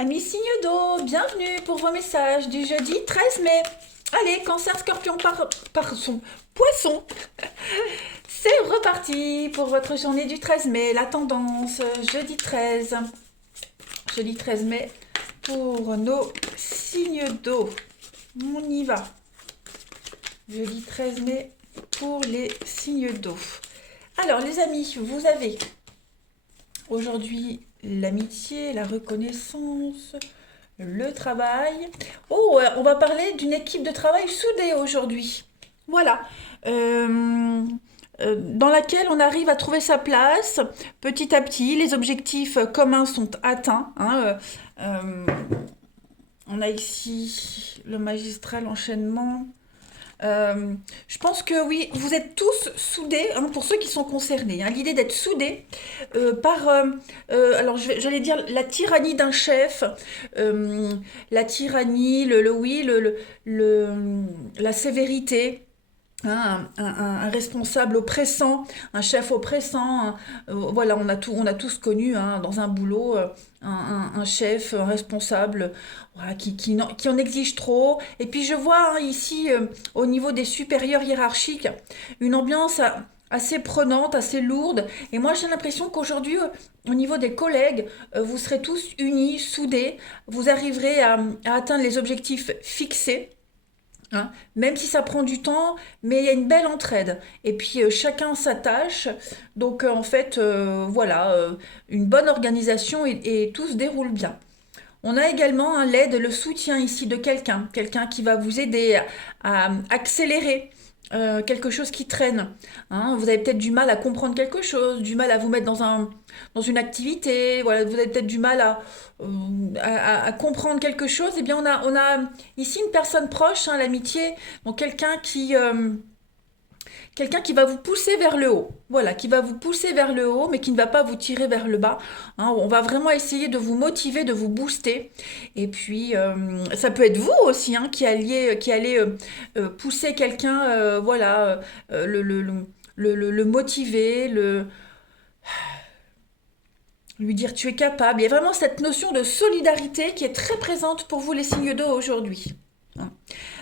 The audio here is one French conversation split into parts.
Amis signe d'eau, bienvenue pour vos messages du jeudi 13 mai. Allez, cancer, scorpion, par son poisson. C'est reparti pour votre journée du 13 mai. La tendance, jeudi 13. Jeudi 13 mai pour nos signes d'eau. On y va. Jeudi 13 mai pour les signes d'eau. Alors les amis, vous avez aujourd'hui l'amitié, la reconnaissance, le travail. Oh, on va parler d'une équipe de travail soudée aujourd'hui. Voilà. Dans laquelle on arrive à trouver sa place petit à petit. Les objectifs communs sont atteints, hein. On a ici le magistral enchaînement. Je pense que oui, vous êtes tous soudés, hein, pour ceux qui sont concernés, hein. L'idée d'être soudés par, alors j'allais dire la tyrannie d'un chef, la tyrannie, oui, la sévérité. Hein, un responsable oppressant, un chef oppressant, voilà, on a tous connu, hein, dans un boulot, un chef, un responsable, voilà, qui en exige trop. Et puis je vois, hein, ici, au niveau des supérieurs hiérarchiques, une ambiance assez prenante, assez lourde. Et moi j'ai l'impression qu'aujourd'hui, au niveau des collègues, vous serez tous unis, soudés, vous arriverez à atteindre les objectifs fixés. Hein, même si ça prend du temps, mais il y a une belle entraide. Et puis chacun s'attache. Donc en fait, voilà, une bonne organisation et tout se déroule bien. On a également, hein, l'aide, le soutien ici de quelqu'un. Quelqu'un qui va vous aider à accélérer quelque chose qui traîne. Hein. Vous avez peut-être du mal à comprendre quelque chose, du mal à vous mettre dans une activité, voilà, vous avez peut-être du mal à comprendre quelque chose. Eh bien, on a ici une personne proche, hein, l'amitié, donc quelqu'un qui va vous pousser vers le haut. Voilà, qui va vous pousser vers le haut, mais qui ne va pas vous tirer vers le bas. Hein, on va vraiment essayer de vous motiver, de vous booster. Et puis, ça peut être vous aussi, hein, qui allez pousser quelqu'un, voilà, le motiver, lui dire tu es capable. Il y a vraiment cette notion de solidarité qui est très présente pour vous les signes d'eau aujourd'hui. Hein.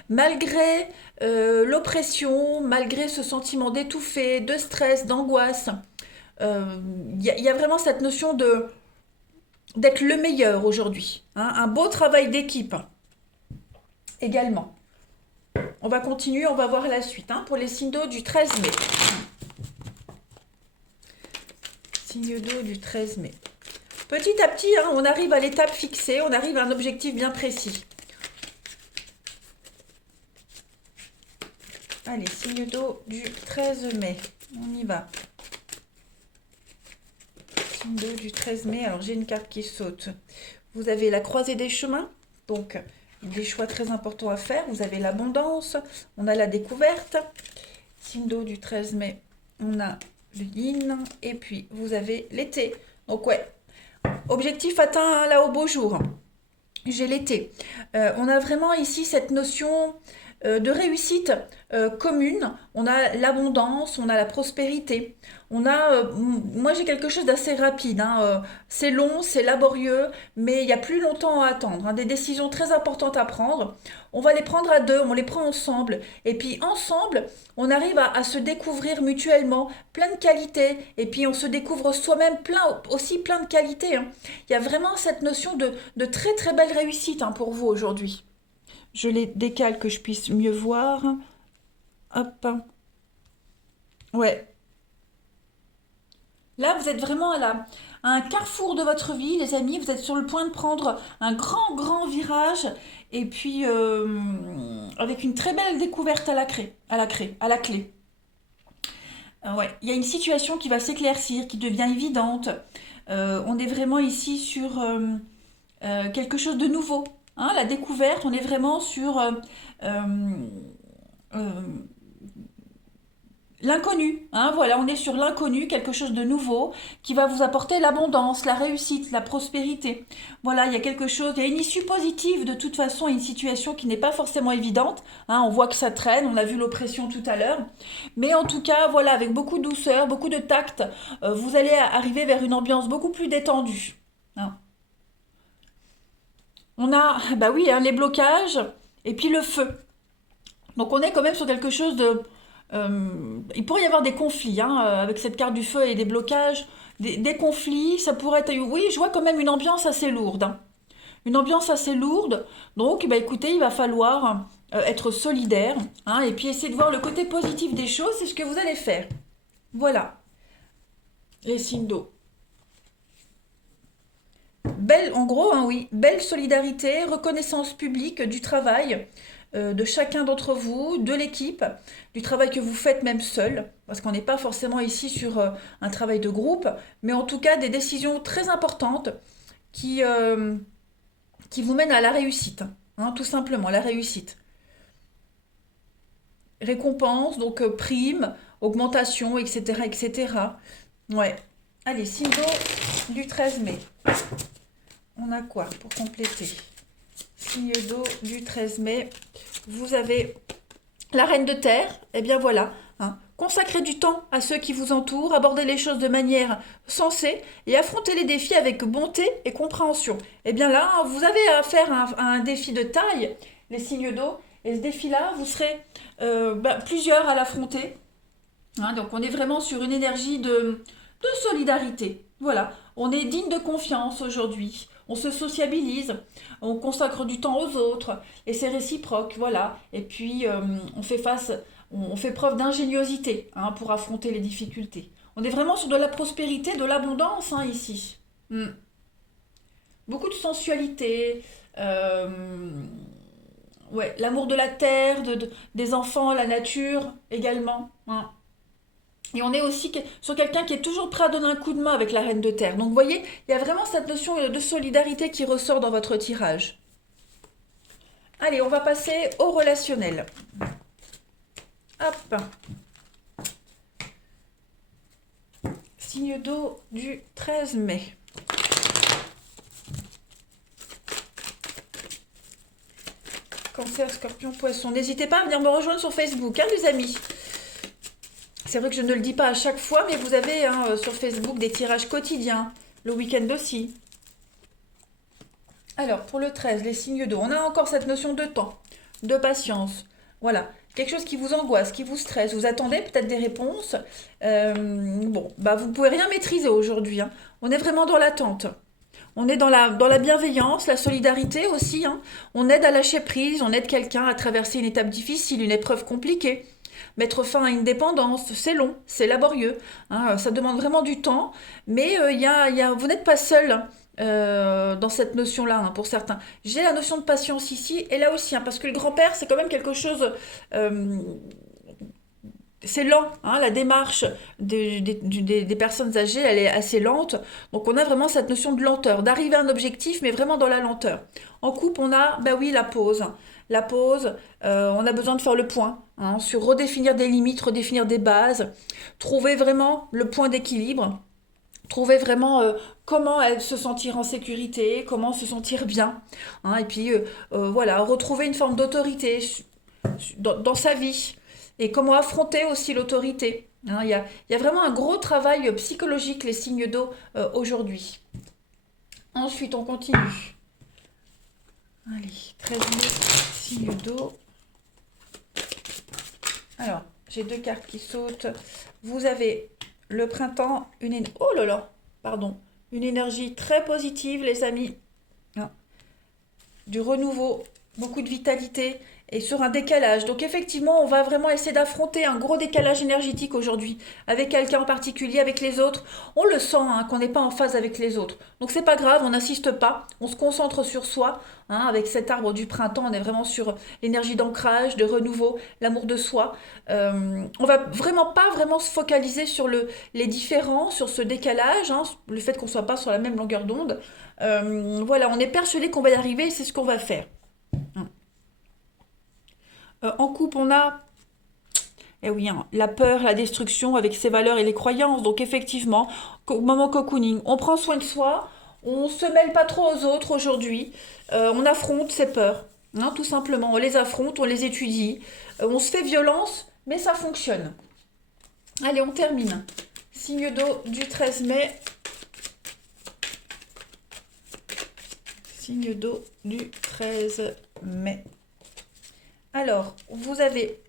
Malgré l'oppression, malgré ce sentiment d'étouffer, de stress, d'angoisse, euh, y a vraiment cette notion d'être le meilleur aujourd'hui. Hein. Un beau travail d'équipe également. On va continuer, on va voir la suite, hein, pour les signes d'eau du 13 mai. Signe d'eau du 13 mai. Petit à petit, hein, on arrive à l'étape fixée, on arrive à un objectif bien précis. Allez, signe d'eau du 13 mai. On y va. Signe d'eau du 13 mai. Alors, j'ai une carte qui saute. Vous avez la croisée des chemins. Donc, des choix très importants à faire. Vous avez l'abondance. On a la découverte. Signe d'eau du 13 mai. On a le yin. Et puis, vous avez l'été. Donc, ouais. Objectif atteint, hein, là au beau jour. J'ai l'été. On a vraiment ici cette notion de réussite commune. On a l'abondance, on a la prospérité. Moi j'ai quelque chose d'assez rapide, hein. C'est long, c'est laborieux, mais il y a plus longtemps à attendre, hein. Des décisions très importantes à prendre. On va les prendre à deux, on les prend ensemble. Et puis ensemble, on arrive à se découvrir mutuellement plein de qualités. Et puis on se découvre soi-même aussi plein de qualités, hein. Il y a vraiment cette notion de très très belle réussite, hein, pour vous aujourd'hui. Je les décale que je puisse mieux voir. Hop. Ouais. Là, vous êtes vraiment à un carrefour de votre vie, les amis. Vous êtes sur le point de prendre un grand, grand virage. Et puis, avec une très belle découverte à la clé. Ouais. Il y a une situation qui va s'éclaircir, qui devient évidente. On est vraiment ici sur quelque chose de nouveau. Hein, la découverte, on est vraiment sur euh, euh, l'inconnu. Hein, voilà, on est sur l'inconnu, quelque chose de nouveau qui va vous apporter l'abondance, la réussite, la prospérité. Voilà, il y a quelque chose, il y a une issue positive de toute façon à une situation qui n'est pas forcément évidente. Hein, on voit que ça traîne, on a vu l'oppression tout à l'heure. Mais en tout cas, voilà, avec beaucoup de douceur, beaucoup de tact, vous allez arriver vers une ambiance beaucoup plus détendue. Hein. On a, bah oui, hein, les blocages et puis le feu. Donc on est quand même sur quelque chose de... il pourrait y avoir des conflits hein, avec cette carte du feu et des blocages, des conflits. Ça pourrait être... Oui, je vois quand même une ambiance assez lourde, hein. Une ambiance assez lourde. Donc, bah, écoutez, il va falloir être solidaire hein, et puis essayer de voir le côté positif des choses. C'est ce que vous allez faire. Voilà, les signes d'eau. Belle, en gros, hein, oui, belle solidarité, reconnaissance publique du travail de chacun d'entre vous, de l'équipe, du travail que vous faites même seul, parce qu'on n'est pas forcément ici sur un travail de groupe, mais en tout cas des décisions très importantes qui, euh, qui vous mènent à la réussite, hein, tout simplement, la réussite. Récompense, donc prime, augmentation, etc., etc. Ouais. Allez, signe d'eau du 13 mai. On a quoi pour compléter? Signe d'eau du 13 mai. Vous avez la reine de terre. Eh bien voilà. Hein. Consacrez du temps à ceux qui vous entourent, abordez les choses de manière sensée et affrontez les défis avec bonté et compréhension. Eh bien là, vous avez affaire à un défi de taille, les signes d'eau. Et ce défi-là, vous serez plusieurs à l'affronter. Hein, donc on est vraiment sur une énergie de solidarité. Voilà, on est digne de confiance aujourd'hui. On se sociabilise, on consacre du temps aux autres et c'est réciproque, voilà. Et puis on fait face, on fait preuve d'ingéniosité hein, pour affronter les difficultés. On est vraiment sur de la prospérité, de l'abondance hein, ici. Mm. Beaucoup de sensualité, euh, ouais, l'amour de la terre, des enfants, la nature également. Hein. Et on est aussi sur quelqu'un qui est toujours prêt à donner un coup de main avec la reine de terre. Donc vous voyez, il y a vraiment cette notion de solidarité qui ressort dans votre tirage. Allez, on va passer au relationnel. Hop. Signe d'eau du 13 mai. Cancer, scorpion, poisson. N'hésitez pas à venir me rejoindre sur Facebook, hein, les amis. C'est vrai que je ne le dis pas à chaque fois, mais vous avez hein, sur Facebook des tirages quotidiens, le week-end aussi. Alors, pour le 13, les signes d'eau, on a encore cette notion de temps, de patience. Voilà, quelque chose qui vous angoisse, qui vous stresse. Vous attendez peut-être des réponses. Bon, bah vous pouvez rien maîtriser aujourd'hui, hein. On est vraiment dans l'attente. On est dans la bienveillance, la solidarité aussi, hein. On aide à lâcher prise, on aide quelqu'un à traverser une étape difficile, une épreuve compliquée. Mettre fin à une dépendance, c'est long, c'est laborieux, hein, ça demande vraiment du temps, mais vous n'êtes pas seul hein, dans cette notion-là, hein, pour certains. J'ai la notion de patience ici, et là aussi, hein, parce que le grand-père, c'est quand même quelque chose... c'est lent, hein, la démarche des personnes âgées, elle est assez lente. Donc on a vraiment cette notion de lenteur, d'arriver à un objectif, mais vraiment dans la lenteur. En couple, on a, bah oui, la pause. La pause, on a besoin de faire le point hein, sur redéfinir des limites, redéfinir des bases, trouver vraiment le point d'équilibre, trouver vraiment comment se sentir en sécurité, comment se sentir bien. Hein, et puis voilà, retrouver une forme d'autorité dans sa vie et comment affronter aussi l'autorité. Hein, il y a vraiment un gros travail psychologique, les signes d'eau, aujourd'hui. Ensuite, on continue. Allez, 13 mai, signe d'eau. Alors, j'ai deux cartes qui sautent. Vous avez le printemps, oh là là, pardon, une énergie très positive, les amis. Hein, du renouveau, beaucoup de vitalité et sur un décalage. Donc effectivement, on va vraiment essayer d'affronter un gros décalage énergétique aujourd'hui avec quelqu'un en particulier, avec les autres. On le sent hein, qu'on n'est pas en phase avec les autres. Donc c'est pas grave, on n'insiste pas, on se concentre sur soi. Hein, avec cet arbre du printemps, on est vraiment sur l'énergie d'ancrage, de renouveau, l'amour de soi. On va vraiment pas vraiment se focaliser sur les différences, sur ce décalage, hein, le fait qu'on soit pas sur la même longueur d'onde. Voilà, on est persuadé qu'on va y arriver et c'est ce qu'on va faire. En couple, on a eh oui, hein, la peur, la destruction avec ses valeurs et les croyances. Donc effectivement, moment cocooning, on prend soin de soi, on se mêle pas trop aux autres aujourd'hui, on affronte ses peurs, hein, tout simplement. On les affronte, on les étudie, on se fait violence, mais ça fonctionne. Allez, on termine. Signe d'eau du 13 mai. Signe d'eau du 13 mai. Alors, vous avez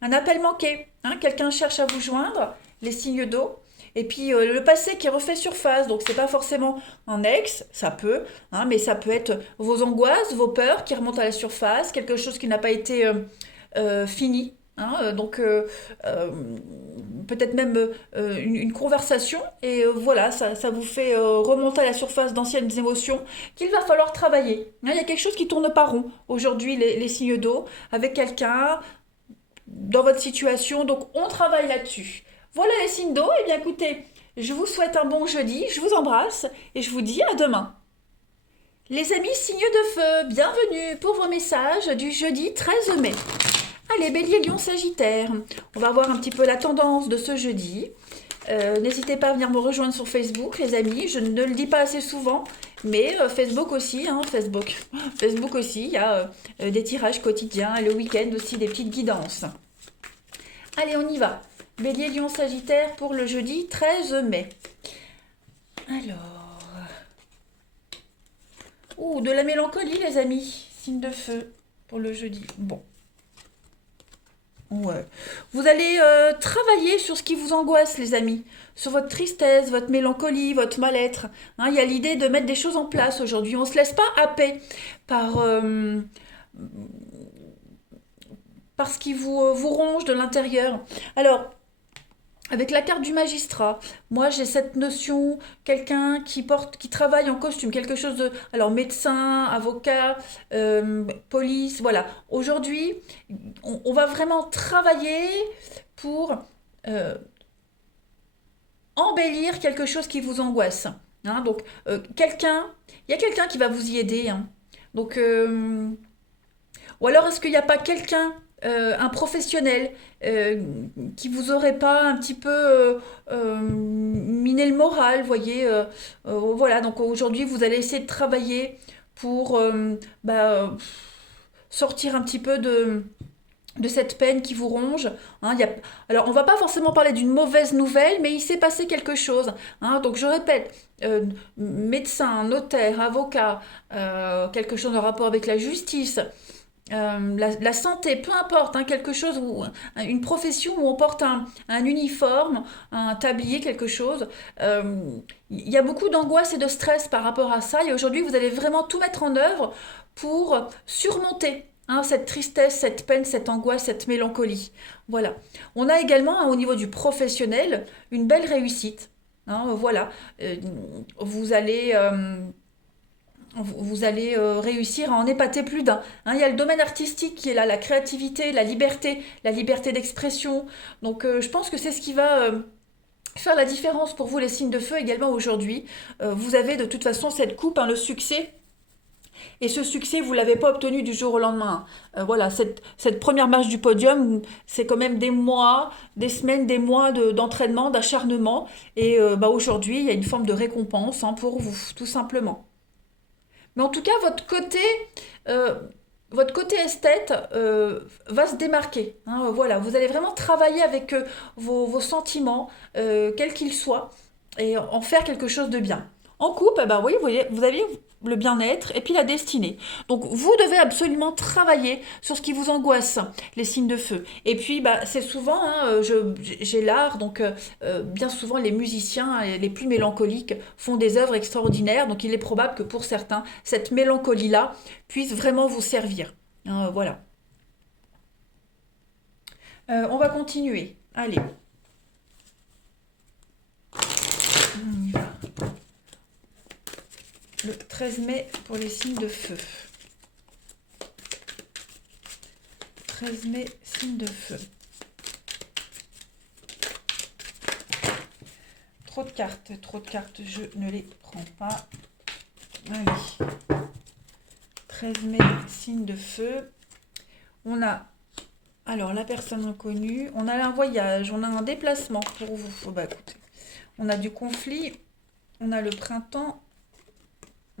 un appel manqué, hein, quelqu'un cherche à vous joindre, les signes d'eau. Et puis le passé qui refait surface, donc c'est pas forcément un ex, ça peut, hein, mais ça peut être vos angoisses, vos peurs qui remontent à la surface, quelque chose qui n'a pas été fini, hein, euh, peut-être même une conversation, et voilà, ça vous fait remonter à la surface d'anciennes émotions qu'il va falloir travailler. Hein, il y a quelque chose qui tourne pas rond aujourd'hui, les signes d'eau, avec quelqu'un dans votre situation, donc on travaille là-dessus. Voilà les signes d'eau, et bien écoutez, je vous souhaite un bon jeudi, je vous embrasse et je vous dis à demain. Les amis signes de feu, bienvenue pour vos messages du jeudi 13 mai. Allez, Bélier, Lion, Sagittaire, on va voir un petit peu la tendance de ce jeudi. N'hésitez pas à venir me rejoindre sur Facebook, les amis. Je ne le dis pas assez souvent, mais Facebook aussi, hein, Facebook aussi, il y a des tirages quotidiens, le week-end aussi, des petites guidances. Allez, on y va. Bélier, Lion, Sagittaire pour le jeudi 13 mai. Alors... Ouh, de la mélancolie, les amis. Signe de feu pour le jeudi. Bon. Ouais. Vous allez travailler sur ce qui vous angoisse, les amis. Sur votre tristesse, votre mélancolie, votre mal-être. Hein, il y a l'idée de mettre des choses en place aujourd'hui. On ne se laisse pas happer par, par ce qui vous ronge de l'intérieur. Alors, avec la carte du magistrat, moi j'ai cette notion, quelqu'un qui travaille en costume, quelque chose de, alors médecin, avocat, police, voilà. Aujourd'hui, on va vraiment travailler pour euh, embellir quelque chose qui vous angoisse. Hein. Donc, il y a quelqu'un qui va vous y aider. Hein. Donc, ou alors, est-ce qu'il n'y a pas quelqu'un, un professionnel, euh, qui vous aurait pas un petit peu miné le moral, vous voyez voilà, donc aujourd'hui, vous allez essayer de travailler pour sortir un petit peu de cette peine qui vous ronge. Hein, alors, on va pas forcément parler d'une mauvaise nouvelle, mais il s'est passé quelque chose. Hein, donc, je répète, médecin, notaire, avocat, quelque chose en rapport avec la justice, la santé, peu importe, hein, quelque chose, une profession où on porte un uniforme, un tablier, quelque chose. Euh, il y a beaucoup d'angoisse et de stress par rapport à ça. Et aujourd'hui, vous allez vraiment tout mettre en œuvre pour surmonter, hein, cette tristesse, cette peine, cette angoisse, cette mélancolie. Voilà. On a également, hein, au niveau du professionnel, une belle réussite. Hein, voilà. Euh, vous allez... vous allez réussir à en épater plus d'un. Hein, il y a le domaine artistique qui est là, la créativité, la liberté d'expression. Donc je pense que c'est ce qui va faire la différence pour vous, les signes de feu, également aujourd'hui. Vous avez de toute façon cette coupe, hein, le succès. Et ce succès, vous ne l'avez pas obtenu du jour au lendemain. Voilà, cette première marche du podium, c'est quand même des mois, des semaines, des mois d'entraînement, d'acharnement. Et aujourd'hui, il y a une forme de récompense, hein, pour vous, tout simplement. Mais en tout cas, euh, votre côté esthète va se démarquer. Hein, voilà, vous allez vraiment travailler avec vos sentiments, quels qu'ils soient, et en faire quelque chose de bien. En couple, eh ben oui, vous avez le bien-être et puis la destinée. Donc vous devez absolument travailler sur ce qui vous angoisse, les signes de feu. Et puis c'est souvent, hein, j'ai l'art, donc bien souvent les musiciens les plus mélancoliques font des œuvres extraordinaires. Donc il est probable que pour certains, cette mélancolie-là puisse vraiment vous servir. Hein, voilà. On va continuer. Allez, on y va. Le 13 mai pour les signes de feu. 13 mai, signe de feu. Trop de cartes, je ne les prends pas. Allez. 13 mai, signe de feu. On a, alors, la personne inconnue. On a un voyage, on a un déplacement pour vous. Écoutez, on a du conflit, on a le printemps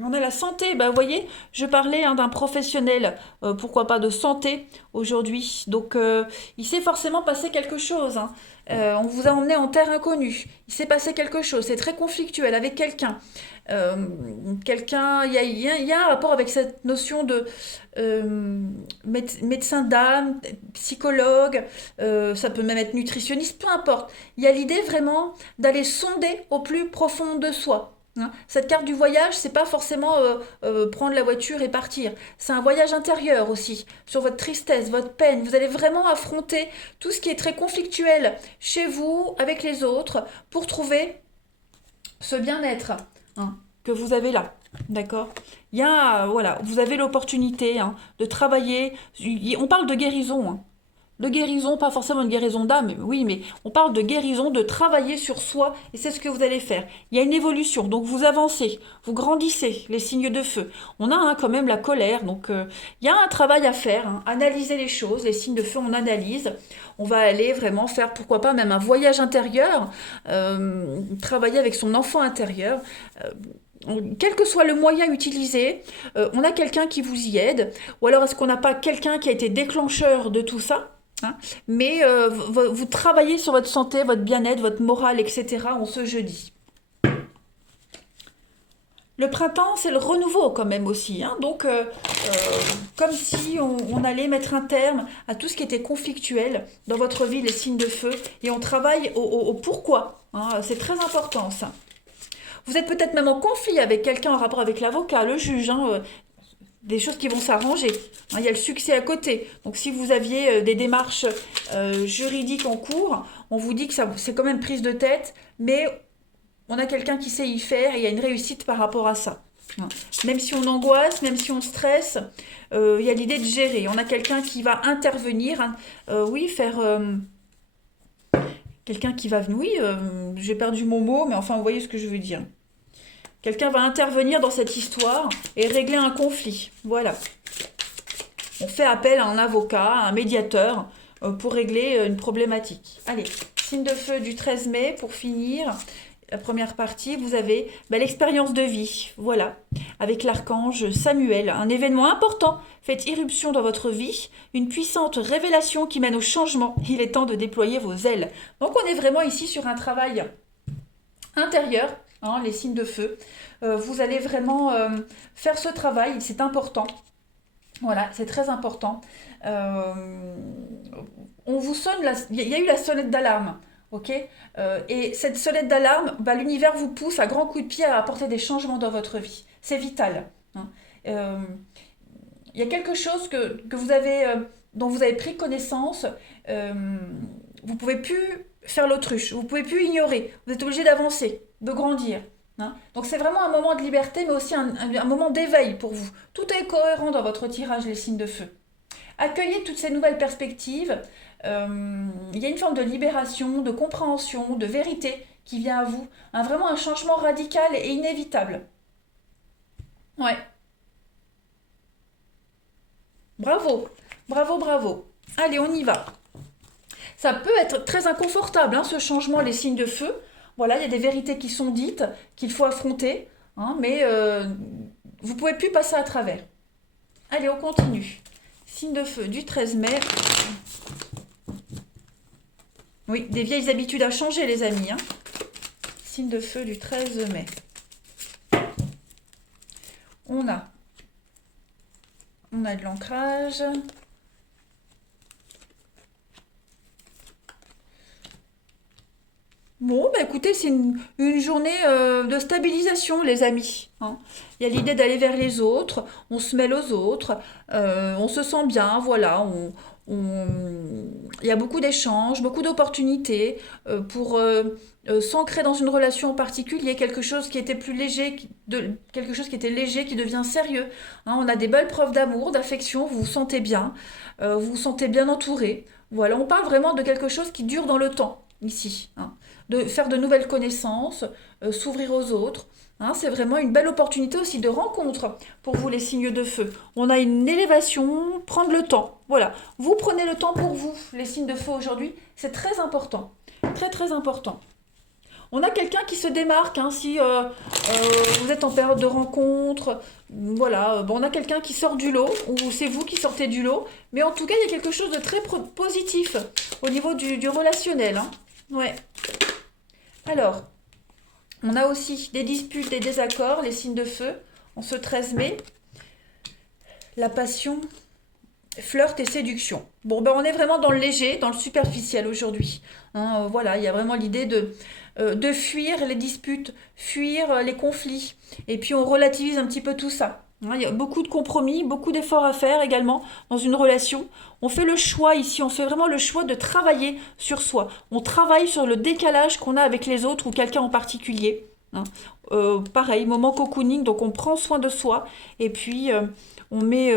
On a la santé, bah, vous voyez, je parlais hein, d'un professionnel, pourquoi pas de santé aujourd'hui. Donc il s'est forcément passé quelque chose, hein. On vous a emmené en terre inconnue. Il s'est passé quelque chose, c'est très conflictuel avec quelqu'un. Euh, Quelqu'un, il y a un rapport avec cette notion de médecin d'âme, psychologue, ça peut même être nutritionniste, peu importe. Il y a l'idée vraiment d'aller sonder au plus profond de soi. Hein. Cette carte du voyage, c'est pas forcément prendre la voiture et partir. C'est un voyage intérieur aussi, sur votre tristesse, votre peine. Vous allez vraiment affronter tout ce qui est très conflictuel chez vous, avec les autres, pour trouver ce bien-être hein, que vous avez là. D'accord. Il y a, voilà, vous avez l'opportunité hein, de travailler. On parle de guérison. Hein. De guérison, pas forcément une guérison d'âme, oui, mais on parle de guérison, de travailler sur soi, et c'est ce que vous allez faire. Il y a une évolution, donc vous avancez, vous grandissez, les signes de feu. On a hein, quand même la colère, donc il y a un travail à faire, hein, analyser les choses, les signes de feu, on analyse. On va aller vraiment faire, pourquoi pas, même un voyage intérieur, travailler avec son enfant intérieur. Euh, quel que soit le moyen utilisé, on a quelqu'un qui vous y aide, ou alors est-ce qu'on n'a pas quelqu'un qui a été déclencheur de tout ça hein mais vous travaillez sur votre santé, votre bien-être, votre morale, etc. en ce jeudi. Le printemps, c'est le renouveau quand même aussi. Hein. Donc, comme si on allait mettre un terme à tout ce qui était conflictuel dans votre vie, les signes de feu, et on travaille au pourquoi. Hein. C'est très important ça. Vous êtes peut-être même en conflit avec quelqu'un en rapport avec l'avocat, le juge, hein, des choses qui vont s'arranger. Hein, il y a le succès à côté. Donc si vous aviez des démarches juridiques en cours, on vous dit que c'est quand même prise de tête, mais on a quelqu'un qui sait y faire et il y a une réussite par rapport à ça. Hein. Même si on angoisse, même si on stresse, il y a l'idée de gérer. On a quelqu'un qui va intervenir, hein, oui, faire... quelqu'un qui va venir, oui, j'ai perdu mon mot, mais enfin, vous voyez ce que je veux dire. Quelqu'un va intervenir dans cette histoire et régler un conflit. Voilà. On fait appel à un avocat, à un médiateur pour régler une problématique. Allez, signe de feu du 13 mai pour finir. La première partie, vous avez l'expérience de vie. Voilà. Avec l'archange Samuel. Un événement important fait irruption dans votre vie. Une puissante révélation qui mène au changement. Il est temps de déployer vos ailes. Donc on est vraiment ici sur un travail intérieur. Hein, les signes de feu. Vous allez vraiment faire ce travail, c'est important. Voilà, c'est très important. Euh, on vous sonne, il y a eu la sonnette d'alarme, ok. Et cette sonnette d'alarme, l'univers vous pousse à grands coups de pied à apporter des changements dans votre vie. C'est vital. Hein. Euh, il y a quelque chose que vous avez, dont vous avez pris connaissance. Euh, vous ne pouvez plus faire l'autruche, vous ne pouvez plus ignorer. Vous êtes obligé d'avancer, de grandir. Hein. Donc c'est vraiment un moment de liberté, mais aussi un moment d'éveil pour vous. Tout est cohérent dans votre tirage, les signes de feu. Accueillez toutes ces nouvelles perspectives. Il y a une forme de libération, de compréhension, de vérité qui vient à vous. Vraiment un changement radical et inévitable. Ouais, bravo, bravo, bravo. Allez, on y va. Ça peut être très inconfortable, hein, ce changement, les signes de feu. Voilà, il y a des vérités qui sont dites, qu'il faut affronter, hein, mais vous ne pouvez plus passer à travers. Allez, on continue. Signe de feu du 13 mai. Oui, des vieilles habitudes à changer, les amis. Hein. Signe de feu du 13 mai. On a, on a de l'ancrage. Bon, écoutez, c'est une journée de stabilisation, les amis. Hein. Il y a l'idée d'aller vers les autres, on se mêle aux autres, on se sent bien, voilà. Il y a beaucoup d'échanges, beaucoup d'opportunités pour s'ancrer dans une relation en particulier, quelque chose qui était plus léger, quelque chose qui était léger, qui devient sérieux. Hein, on a des belles preuves d'amour, d'affection, vous vous sentez bien entouré. Voilà, on parle vraiment de quelque chose qui dure dans le temps, ici. Hein de faire de nouvelles connaissances, s'ouvrir aux autres. Hein, c'est vraiment une belle opportunité aussi de rencontre pour vous les signes de feu. On a une élévation, prendre le temps. Voilà, vous prenez le temps pour vous, les signes de feu aujourd'hui, c'est très important. Très très important. On a quelqu'un qui se démarque, hein, si vous êtes en période de rencontre, voilà, bon, on a quelqu'un qui sort du lot, ou c'est vous qui sortez du lot, mais en tout cas, il y a quelque chose de très positif au niveau du relationnel, hein. Ouais. Alors, on a aussi des disputes, des désaccords, les signes de feu, en ce 13 mai, la passion, flirt et séduction. Bon, ben on est vraiment dans le léger, dans le superficiel aujourd'hui, hein. Voilà, il y a vraiment l'idée de fuir les disputes, fuir les conflits. Et puis on relativise un petit peu tout ça, hein. Il y a beaucoup de compromis, beaucoup d'efforts à faire également dans une relation. On fait le choix ici, on fait vraiment le choix de travailler sur soi. On travaille sur le décalage qu'on a avec les autres ou quelqu'un en particulier, hein. Pareil, moment cocooning, donc on prend soin de soi et puis on met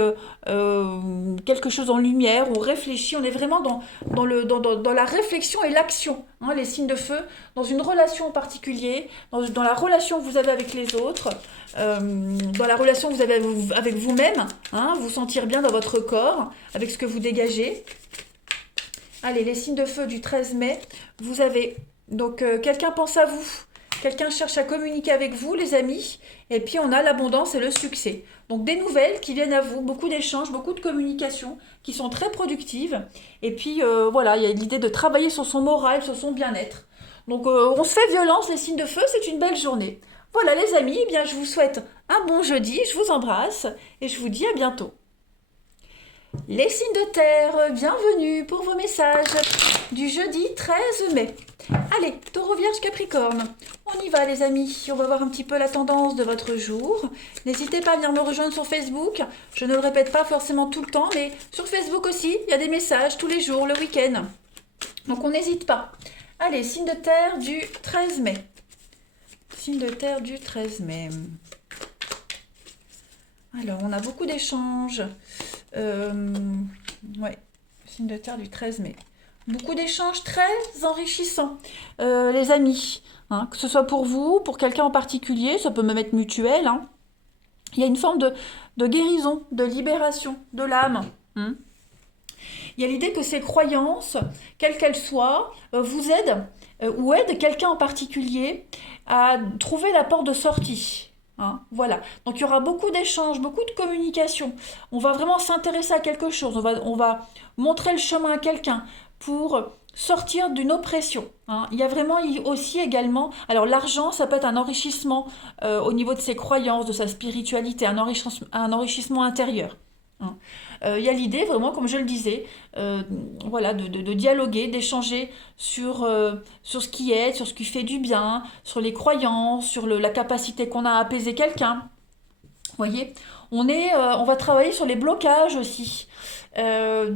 quelque chose en lumière, on réfléchit, on est vraiment dans la réflexion et l'action, hein, les signes de feu, dans une relation en particulier, dans la relation que vous avez avec les autres, dans la relation que vous avez avec vous-même, hein, vous sentir bien dans votre corps, avec ce que vous dégagez. Allez, les signes de feu du 13 mai, vous avez donc quelqu'un pense à vous. Quelqu'un cherche à communiquer avec vous, les amis. Et puis, on a l'abondance et le succès. Donc, des nouvelles qui viennent à vous, beaucoup d'échanges, beaucoup de communications qui sont très productives. Et puis, voilà, il y a l'idée de travailler sur son moral, sur son bien-être. Donc, on se fait violence, les signes de feu, c'est une belle journée. Voilà, les amis, eh bien, je vous souhaite un bon jeudi, je vous embrasse et je vous dis à bientôt. Les signes de terre, bienvenue pour vos messages du jeudi 13 mai. Allez, Taureau, Vierge, Capricorne, on y va les amis, on va voir un petit peu la tendance de votre jour. N'hésitez pas à venir me rejoindre sur Facebook, je ne le répète pas forcément tout le temps, mais sur Facebook aussi, il y a des messages tous les jours, le week-end. Donc on n'hésite pas. Allez, signe de terre du 13 mai. Signe de terre du 13 mai. Alors, on a beaucoup d'échanges. Ouais, signe de terre du 13 mai. Beaucoup d'échanges très enrichissants, les amis, hein, que ce soit pour vous, pour quelqu'un en particulier, ça peut même être mutuel, hein. Il y a une forme de guérison, de libération de l'âme, hein. Il y a l'idée que ces croyances, quelles qu'elles soient, vous aident ou aident quelqu'un en particulier à trouver la porte de sortie, hein. Voilà. Donc il y aura beaucoup d'échanges, beaucoup de communication. On va vraiment s'intéresser à quelque chose. On va montrer le chemin à quelqu'un pour sortir d'une oppression, hein. Il y a vraiment aussi également, alors l'argent, ça peut être un enrichissement au niveau de ses croyances, de sa spiritualité, un enrichissement intérieur, hein. Il y a l'idée vraiment, comme je le disais, voilà, de dialoguer, d'échanger sur ce qui est, sur ce qui fait du bien, sur les croyances, sur la capacité qu'on a à apaiser quelqu'un. Vous voyez, on va travailler sur les blocages aussi. Euh,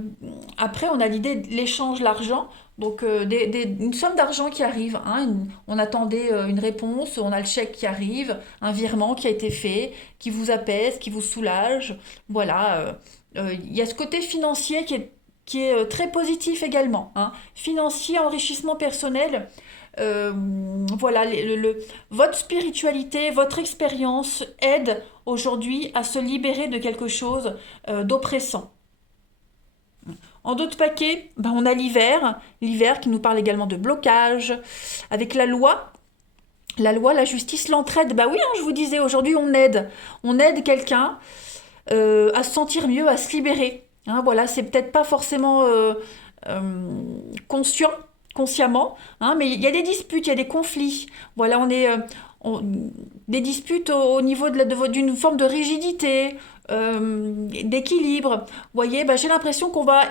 Après, on a l'idée de l'échange, l'argent. Donc, une somme d'argent qui arrive, hein, on attendait une réponse, on a le chèque qui arrive, un virement qui a été fait, qui vous apaise, qui vous soulage. Voilà. Il y a ce côté financier qui est très positif également, hein. Financier, enrichissement personnel. Euh, voilà, votre spiritualité, votre expérience aide aujourd'hui à se libérer de quelque chose d'oppressant. En d'autres paquets, ben, on a l'hiver qui nous parle également de blocage, avec la loi, la justice, l'entraide. Bah oui, hein, je vous disais, aujourd'hui on aide quelqu'un à se sentir mieux, à se libérer, hein. Voilà, c'est peut-être pas forcément conscient, consciemment, hein, mais il y a des disputes, il y a des conflits. Voilà, on- des disputes au niveau d'une forme de rigidité, d'équilibre. Vous voyez, bah, j'ai l'impression qu'on va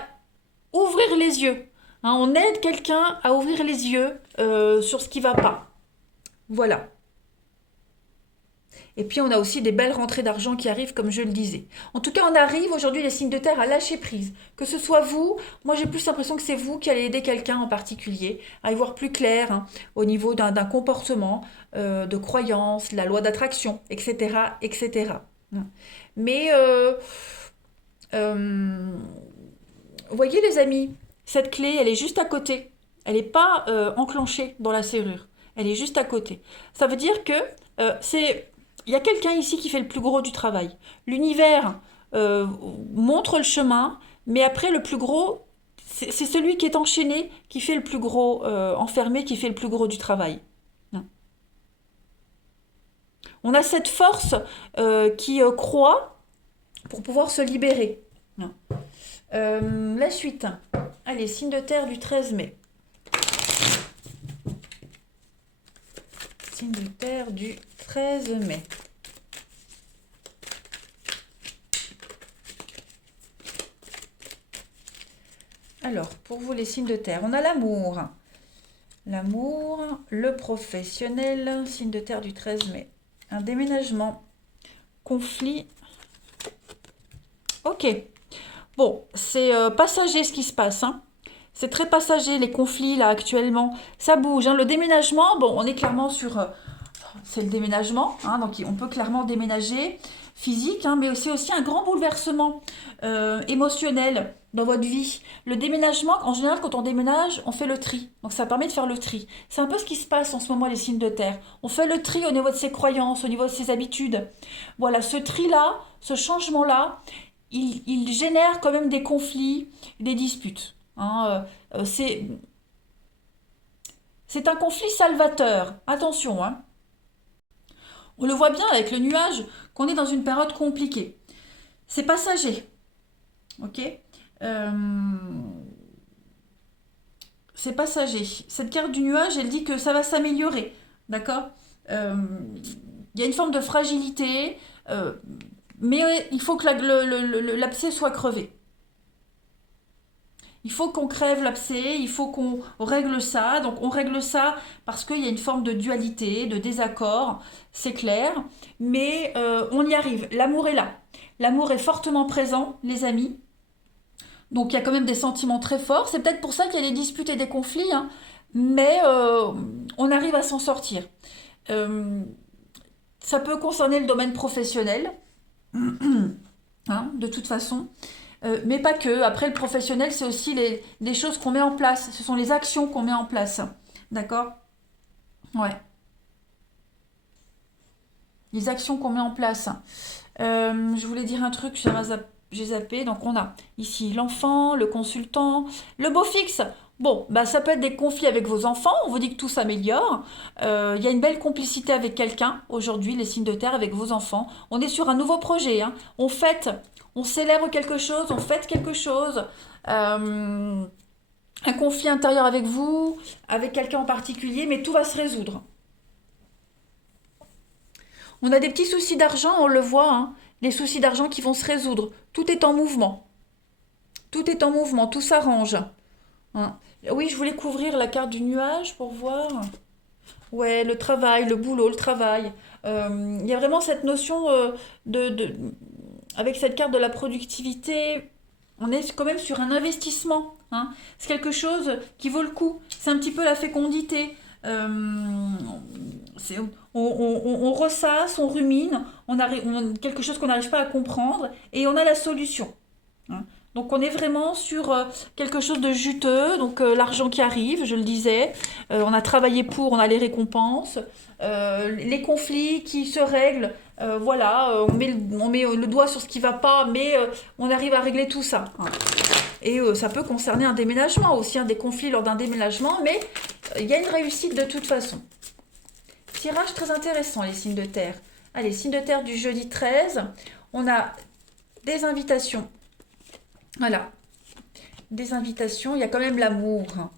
ouvrir les yeux, hein. On aide quelqu'un à ouvrir les yeux sur ce qui va pas. Voilà. Et puis on a aussi des belles rentrées d'argent qui arrivent, comme je le disais. En tout cas, on arrive aujourd'hui, les signes de terre, à lâcher prise. Que ce soit vous, moi j'ai plus l'impression que c'est vous qui allez aider quelqu'un en particulier à y voir plus clair, hein, au niveau d'un comportement, de croyance, la loi d'attraction, etc., etc. Mais, euh, vous voyez les amis, cette clé, elle est juste à côté. Elle n'est pas enclenchée dans la serrure. Elle est juste à côté. Ça veut dire que c'est il y a quelqu'un ici qui fait le plus gros du travail. L'univers euh, montre le chemin, mais après le plus gros, c'est celui qui est enchaîné qui fait le plus gros, enfermé, qui fait le plus gros du travail. On a cette force qui croît pour pouvoir se libérer. La suite. Allez, signe de terre du 13 mai. Signe de terre du 13 mai. Alors, pour vous, les signes de terre, on a l'amour. L'amour, le professionnel, signe de terre du 13 mai. Un déménagement, conflit. Ok. Bon, c'est passager ce qui se passe, hein. C'est très passager, les conflits, là, actuellement. Ça bouge, hein. Le déménagement, bon, on est clairement sur... c'est le déménagement, hein, donc on peut clairement déménager, physique, hein, mais c'est aussi un grand bouleversement émotionnel dans votre vie. Le déménagement, en général, quand on déménage, on fait le tri. Donc ça permet de faire le tri. C'est un peu ce qui se passe en ce moment, les signes de terre. On fait le tri au niveau de ses croyances, au niveau de ses habitudes. Voilà, ce tri-là, ce changement-là, il génère quand même des conflits, des disputes, hein. C'est un conflit salvateur. Attention, hein. On le voit bien avec le nuage qu'on est dans une période compliquée. C'est passager, ok. Euh, c'est passager. Cette carte du nuage, elle dit que ça va s'améliorer, d'accord. Euh, Il y a une forme de fragilité, mais il faut que l'abcès soit crevé. Il faut qu'on crève l'abcès, il faut qu'on règle ça. Donc on règle ça parce qu'il y a une forme de dualité, de désaccord, c'est clair. Mais on y arrive. L'amour est là. L'amour est fortement présent, les amis. Donc il y a quand même des sentiments très forts. C'est peut-être pour ça qu'il y a des disputes et des conflits, hein. Mais on arrive à s'en sortir. Euh, Ça peut concerner le domaine professionnel, hein, de toute façon. Mais pas que. Après, le professionnel, c'est aussi les choses qu'on met en place. Ce sont les actions qu'on met en place. D'accord. Ouais. Les actions qu'on met en place. Je voulais dire un truc, j'ai zappé. Donc, on a ici l'enfant, le consultant, le beau fixe. Bon, bah, ça peut être des conflits avec vos enfants. On vous dit que tout s'améliore. Il y a une belle complicité avec quelqu'un aujourd'hui, les signes de terre, avec vos enfants. On est sur un nouveau projet, hein. On fête, on célèbre quelque chose, on fête quelque chose. Euh, un conflit intérieur avec vous, avec quelqu'un en particulier, mais tout va se résoudre. On a des petits soucis d'argent, on le voit, hein. Les soucis d'argent qui vont se résoudre. Tout est en mouvement. Tout est en mouvement, tout s'arrange, hein. Oui, je voulais couvrir la carte du nuage pour voir. Ouais, le travail, le boulot, le travail. Il y a vraiment cette notion avec cette carte de la productivité, on est quand même sur un investissement, hein. C'est quelque chose qui vaut le coup. C'est un petit peu la fécondité. Euh, on ressasse, on rumine, quelque chose qu'on n'arrive pas à comprendre et on a la solution, hein. Donc on est vraiment sur quelque chose de juteux, donc l'argent qui arrive, je le disais, on a travaillé pour, on a les récompenses, les conflits qui se règlent, voilà, on met le doigt sur ce qui va pas, mais on arrive à régler tout ça, hein. Et ça peut concerner un déménagement aussi, hein, des conflits lors d'un déménagement, mais il y a une réussite de toute façon. Tirage très intéressant, les signes de terre. Allez, signes de terre du jeudi 13, on a des invitations. Voilà, des invitations, il y a quand même l'amour, hein.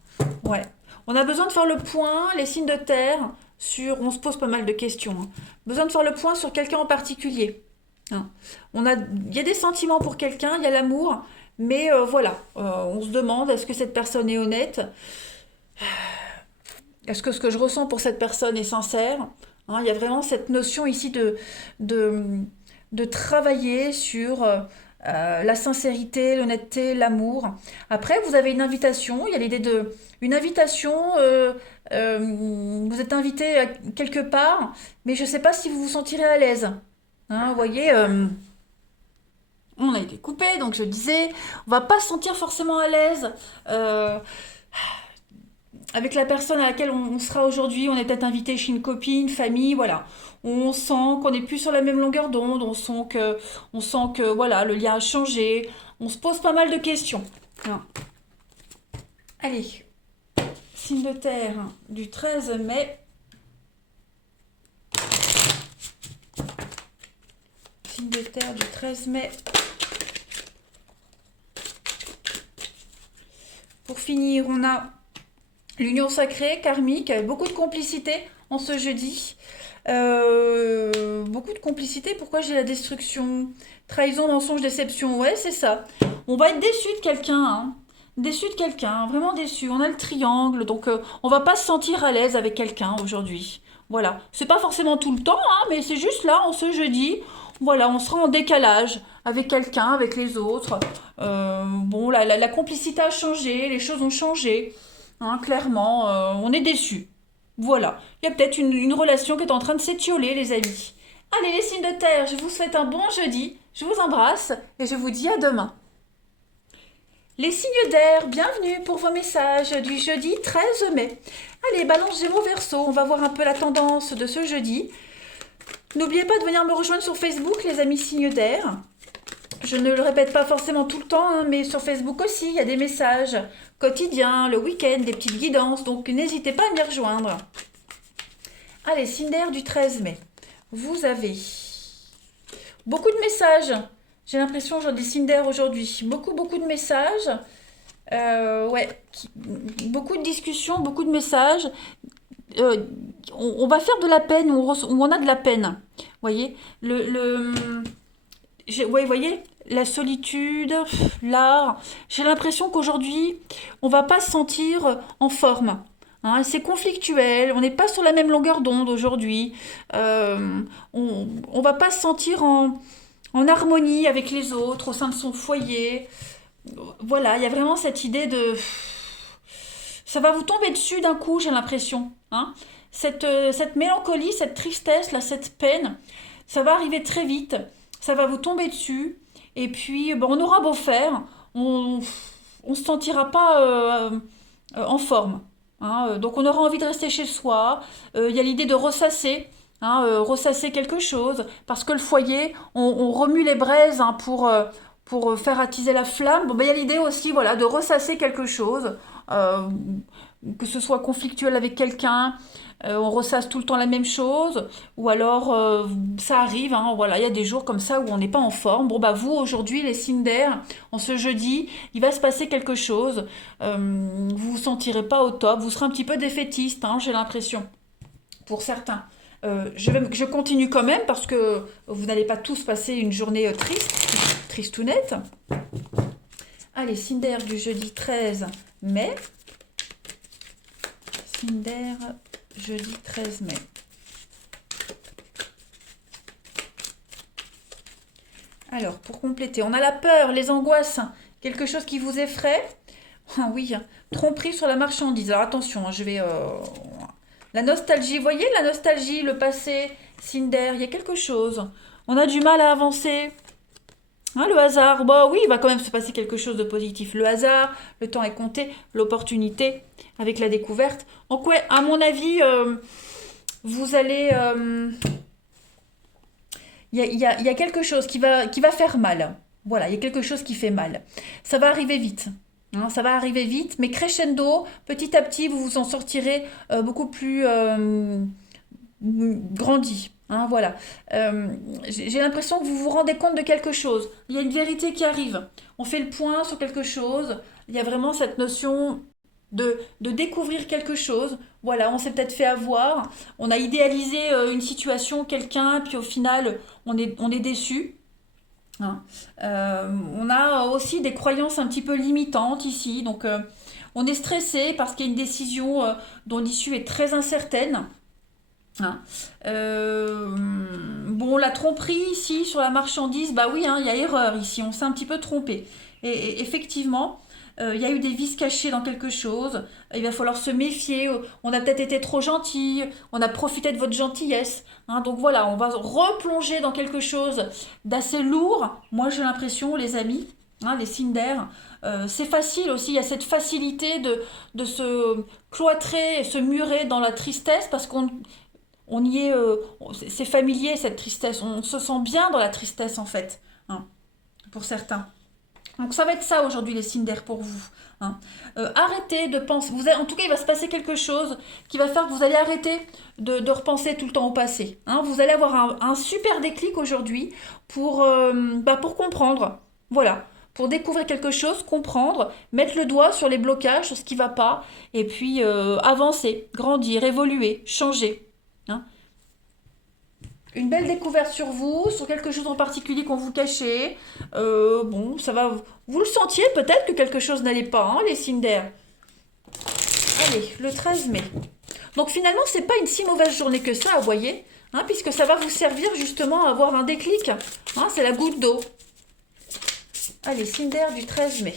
Ouais. On a besoin de faire le point, les signes de terre, sur... On se pose pas mal de questions, hein. Besoin de faire le point sur quelqu'un en particulier, hein. Il y a des sentiments pour quelqu'un, il y a l'amour, mais voilà, on se demande, est-ce que cette personne est honnête? Est-ce que ce que je ressens pour cette personne est sincère? Hein, il y a vraiment cette notion ici de, de travailler sur la sincérité, l'honnêteté, l'amour. Après, vous avez une invitation. Il y a l'idée de une invitation. Vous êtes invité à quelque part, mais je ne sais pas si vous vous sentirez à l'aise. Hein, vous voyez, on a été coupé, donc je disais, on va pas se sentir forcément à l'aise. Euh, Avec la personne à laquelle on sera aujourd'hui, on est peut-être invité chez une copine, famille, voilà. On sent qu'on n'est plus sur la même longueur d'onde, on sent que voilà, le lien a changé. On se pose pas mal de questions, hein. Allez, signe de terre du 13 mai. signes de terre du 13 mai. Pour finir, on a l'union sacrée, karmique, avec beaucoup de complicité en ce jeudi. Beaucoup de complicité. Pourquoi j'ai la destruction? Trahison, mensonge, déception. Ouais, c'est ça. On va être déçu de quelqu'un, hein. Déçu de quelqu'un, vraiment déçu. On a le triangle, donc on va pas se sentir à l'aise avec quelqu'un aujourd'hui. Voilà. C'est pas forcément tout le temps, hein, mais c'est juste là, en ce jeudi. Voilà, on sera en décalage avec quelqu'un, avec les autres. Bon, la complicité a changé, les choses ont changé. Hein, clairement, on est déçu. Voilà. Il y a peut-être une relation qui est en train de s'étioler, les amis. Allez, les signes de terre, je vous souhaite un bon jeudi. Je vous embrasse et je vous dis à demain. Les signes d'air, bienvenue pour vos messages du jeudi 13 mai. Allez, balance Gémeaux Verseau, on va voir un peu la tendance de ce jeudi. N'oubliez pas de venir me rejoindre sur Facebook, les amis signes d'air. Je ne le répète pas forcément tout le temps, hein, mais sur Facebook aussi, il y a des messages quotidiens, le week-end, des petites guidances, donc n'hésitez pas à m'y rejoindre. Allez, signe d'air du 13 mai. Vous avez beaucoup de messages. J'ai l'impression, j'ai des signes d'air aujourd'hui. Beaucoup de messages. Ouais, beaucoup de discussions, beaucoup de messages. On va faire de la peine ou on a de la peine. Vous voyez ouais, vous voyez la solitude, l'art. J'ai l'impression qu'aujourd'hui, on va pas se sentir en forme. Hein, c'est conflictuel, on n'est pas sur la même longueur d'onde aujourd'hui. On va pas se sentir en harmonie avec les autres, au sein de son foyer. Voilà, il y a vraiment cette idée de... Ça va vous tomber dessus d'un coup, j'ai l'impression. Hein. Cette mélancolie, cette tristesse, là, cette peine, ça va arriver très vite. Ça va vous tomber dessus. Et puis, bon, on aura beau faire, on ne se sentira pas en forme. Hein. Donc, on aura envie de rester chez soi. Il y a l'idée de ressasser. Hein, ressasser quelque chose, parce que le foyer, on remue les braises hein, pour faire attiser la flamme. Bon, ben, il y a l'idée aussi voilà, de ressasser quelque chose, que ce soit conflictuel avec quelqu'un, on ressasse tout le temps la même chose, ou alors ça arrive, hein, voilà, il y a des jours comme ça où on n'est pas en forme. Bon, bah vous, aujourd'hui, les signes d'air, en ce jeudi, il va se passer quelque chose, vous vous sentirez pas au top, vous serez un petit peu défaitiste, hein, j'ai l'impression, pour certains. Je continue quand même parce que vous n'allez pas tous passer une journée tristounette. Allez, signe d'air du jeudi 13 mai. Signe d'air, jeudi 13 mai. Alors, pour compléter, on a la peur, les angoisses, quelque chose qui vous effraie. Ah oui, tromperie sur la marchandise. Alors attention, je vais... La nostalgie, vous voyez la nostalgie, le passé, Cinder, il y a quelque chose. On a du mal à avancer. Hein, le hasard, bah oui, il va quand même se passer quelque chose de positif. Le hasard, le temps est compté, l'opportunité avec la découverte. Donc ouais, à mon avis, vous allez... Il y a quelque chose qui va faire mal. Voilà, il y a quelque chose qui fait mal. Ça va arriver vite. Hein, ça va arriver vite, mais crescendo, petit à petit, vous vous en sortirez beaucoup plus grandi. Hein, voilà. J'ai l'impression que vous vous rendez compte de quelque chose. Il y a une vérité qui arrive. On fait le point sur quelque chose. Il y a vraiment cette notion de découvrir quelque chose. Voilà, on s'est peut-être fait avoir. On a idéalisé une situation, quelqu'un, puis au final, on est déçu. Hein. On a aussi des croyances un petit peu limitantes ici. Donc, on est stressé parce qu'il y a une décision dont l'issue est très incertaine. Hein. Bon, la tromperie ici sur la marchandise, bah oui, hein, il y a erreur ici, on s'est un petit peu trompé. Et effectivement, il y a eu des vices cachés dans quelque chose, il va falloir se méfier, on a peut-être été trop gentil, on a profité de votre gentillesse. Hein, donc voilà, on va replonger dans quelque chose d'assez lourd, moi j'ai l'impression, les amis, hein, les signes d'air. C'est facile aussi, il y a cette facilité de se cloîtrer et se murer dans la tristesse parce qu'on on y est, c'est familier cette tristesse, on se sent bien dans la tristesse en fait, hein, pour certains. Donc ça va être ça aujourd'hui les signes d'air pour vous, hein. Arrêtez de penser, en tout cas il va se passer quelque chose qui va faire que vous allez arrêter de repenser tout le temps au passé, hein. Vous allez avoir un super déclic aujourd'hui pour comprendre, voilà, pour découvrir quelque chose, comprendre, mettre le doigt sur les blocages, sur ce qui ne va pas, et puis avancer, grandir, évoluer, changer, hein. Une belle découverte sur vous, sur quelque chose en particulier qu'on vous cachait. Bon, ça va. Vous le sentiez peut-être que quelque chose n'allait pas, hein, les signes d'air. Allez, le 13 mai. Donc finalement, c'est pas une si mauvaise journée que ça, vous voyez, hein, puisque ça va vous servir justement à avoir un déclic, hein, c'est la goutte d'eau. Allez, signe d'air du 13 mai.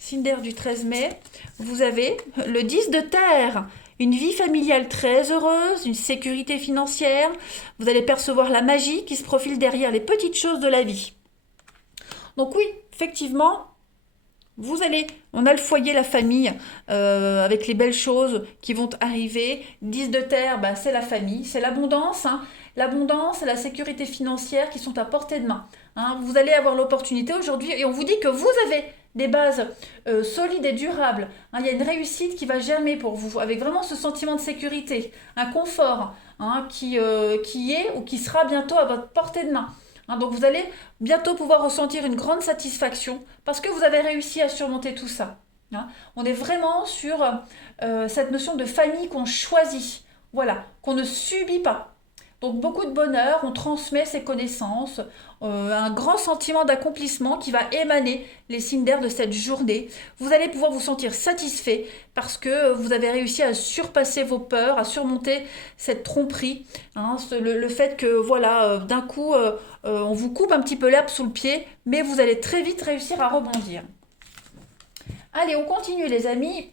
Signe d'air du 13 mai, vous avez le 10 de terre. Une vie familiale très heureuse, une sécurité financière. Vous allez percevoir la magie qui se profile derrière les petites choses de la vie. Donc oui, effectivement, on a le foyer, la famille, avec les belles choses qui vont arriver. 10 de terre, bah, c'est la famille, c'est l'abondance, hein. L'abondance et la sécurité financière qui sont à portée de main, hein. Vous allez avoir l'opportunité aujourd'hui, et on vous dit que vous avez des bases solides et durables, hein. Il y a une réussite qui va germer pour vous, avec vraiment ce sentiment de sécurité, un confort, hein, qui est ou qui sera bientôt à votre portée de main, hein. Donc vous allez bientôt pouvoir ressentir une grande satisfaction parce que vous avez réussi à surmonter tout ça, hein. On est vraiment sur cette notion de famille qu'on choisit, voilà, qu'on ne subit pas. Donc beaucoup de bonheur, on transmet ses connaissances, un grand sentiment d'accomplissement qui va émaner les signes d'air de cette journée. Vous allez pouvoir vous sentir satisfait parce que vous avez réussi à surpasser vos peurs, à surmonter cette tromperie, hein, le fait que voilà, d'un coup, on vous coupe un petit peu l'herbe sous le pied, mais vous allez très vite réussir à rebondir. Allez, on continue les amis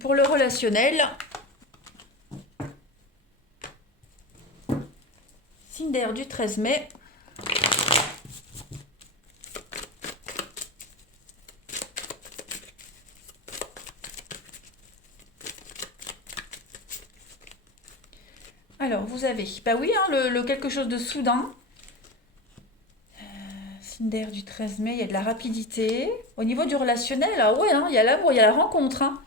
pour le relationnel. Signe d'air du 13 mai. Alors, vous avez, bah oui, hein, le quelque chose de soudain. Signe d'air du 13 mai, il y a de la rapidité. Au niveau du relationnel, ah ouais, hein, il y a l'amour, il y a la rencontre, hein.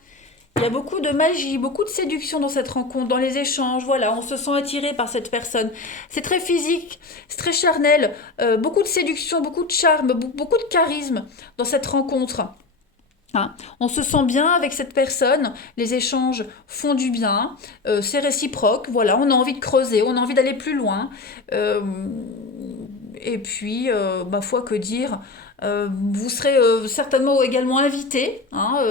Il y a beaucoup de magie, beaucoup de séduction dans cette rencontre, dans les échanges. Voilà, on se sent attiré par cette personne. C'est très physique, c'est très charnel. Beaucoup de séduction, beaucoup de charme, beaucoup de charisme dans cette rencontre, hein. On se sent bien avec cette personne, les échanges font du bien, c'est réciproque, voilà, on a envie de creuser, on a envie d'aller plus loin. Euh, et puis, ma foi, que dire, vous serez certainement également invité, hein,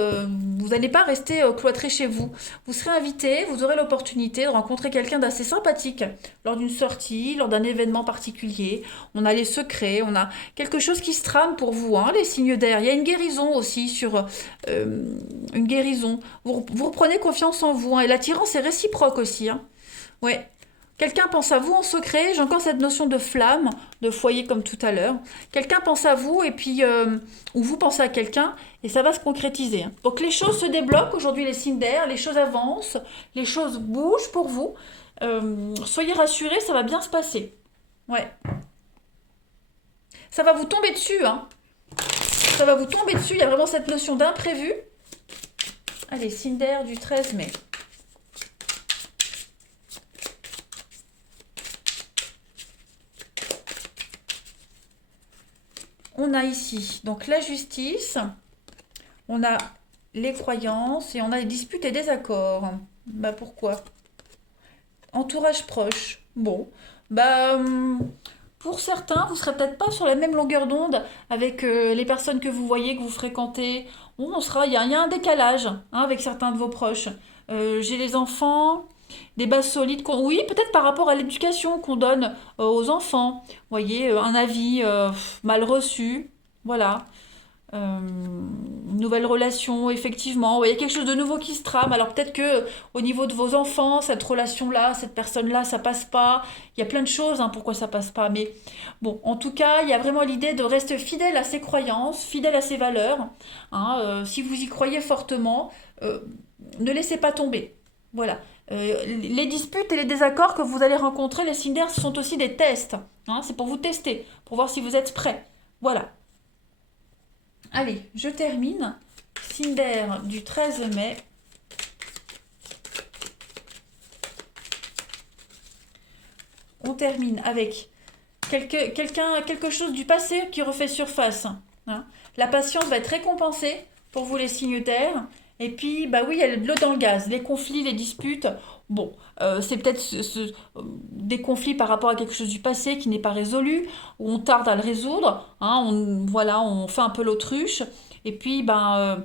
vous n'allez pas rester cloîtré chez vous. Vous serez invité, vous aurez l'opportunité de rencontrer quelqu'un d'assez sympathique lors d'une sortie, lors d'un événement particulier. On a les secrets, on a quelque chose qui se trame pour vous, hein, les signes d'air. Il y a une guérison aussi une guérison. Vous reprenez confiance en vous, hein, et l'attirance est réciproque aussi, hein. Ouais. Quelqu'un pense à vous en secret, j'ai encore cette notion de flamme, de foyer comme tout à l'heure. Quelqu'un pense à vous et puis, ou vous pensez à quelqu'un et ça va se concrétiser, hein. Donc les choses se débloquent aujourd'hui, les signes d'air, les choses avancent, les choses bougent pour vous. Soyez rassurés, ça va bien se passer. Ouais. Ça va vous tomber dessus, hein. Ça va vous tomber dessus, il y a vraiment cette notion d'imprévu. Allez, signe d'air du 13 mai. On a ici donc la justice, on a les croyances et on a les disputes et désaccords. Bah pourquoi? Entourage proche. Bon, bah pour certains, vous serez peut-être pas sur la même longueur d'onde avec les personnes que vous voyez, que vous fréquentez. Bon, il y a un décalage, hein, avec certains de vos proches. J'ai les enfants, des bases solides. Oui, peut-être par rapport à l'éducation qu'on donne aux enfants. Vous voyez, un avis mal reçu. Voilà. Une nouvelle relation, effectivement. Ouais, il y a quelque chose de nouveau qui se trame. Alors peut-être que au niveau de vos enfants, cette relation-là, cette personne-là, ça passe pas. Il y a plein de choses, hein, pourquoi ça passe pas. Mais bon, en tout cas, il y a vraiment l'idée de rester fidèle à ses croyances, fidèle à ses valeurs, hein. Si vous y croyez fortement, euh, ne laissez pas tomber. Voilà. Les disputes et les désaccords que vous allez rencontrer, les signes d'air, ce sont aussi des tests, Hein, c'est pour vous tester, pour voir si vous êtes prêts. Voilà. Allez, je termine. Cinder du 13 mai. On termine avec quelque chose du passé qui refait surface. Hein. La patience va être récompensée pour vous les signes terre. Et puis, bah oui, il y a de l'eau dans le gaz. Les conflits, les disputes. Bon, c'est peut-être des conflits par rapport à quelque chose du passé qui n'est pas résolu, où on tarde à le résoudre. Hein, voilà, on fait un peu l'autruche. Et puis, ben,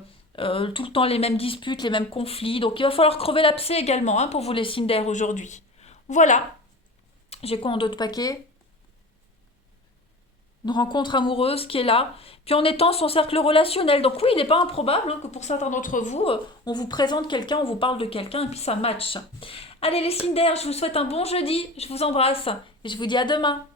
tout le temps les mêmes disputes, les mêmes conflits. Donc, il va falloir crever l'abcès également hein, pour vous les signes d'air aujourd'hui. Voilà. J'ai quoi en d'autres paquets? Une rencontre amoureuse qui est là. Puis on étend son cercle relationnel. Donc oui, il n'est pas improbable hein, que pour certains d'entre vous, on vous présente quelqu'un, on vous parle de quelqu'un et puis ça match. Allez les signes d'air, je vous souhaite un bon jeudi. Je vous embrasse et je vous dis à demain.